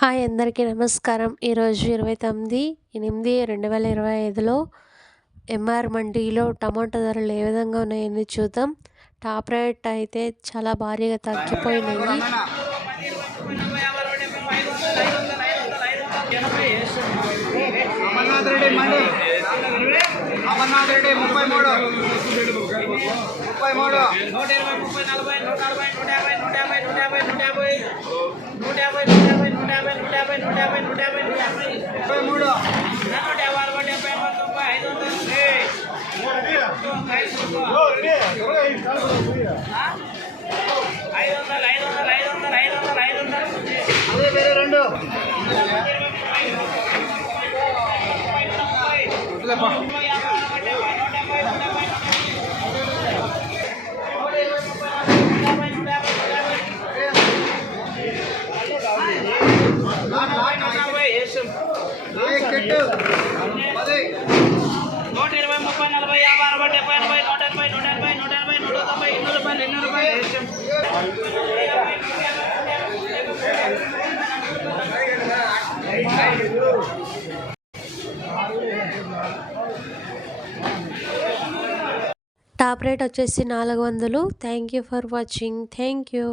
Hi అందరికీ నమస్కారం. ఈరోజు ఇరవై తొమ్మిది ఎనిమిది రెండు వేల ఇరవై ఐదులో ఎంఆర్ మండీలో టమాటా ధరలు ఏ విధంగా ఉన్నాయని చూద్దాం. టాప్ రేట్ అయితే చాలా భారీగా తగ్గిపోయినాయి. ముప్పై మూడు ముప్పై మూడు నూట ఇరవై ముప్పై నలభై నూట అరవై నూట యాభై నూట యాభై ఐదు వందలు ఐదు వందలు ఐదు వందలు ఐదు వందలు ఐదు వందలు అదే వేరే రెండు వద్దులేపా. నూట టాప్ రేట్ వచ్చేసి నాలుగు వందలు. Thank you for watching thank you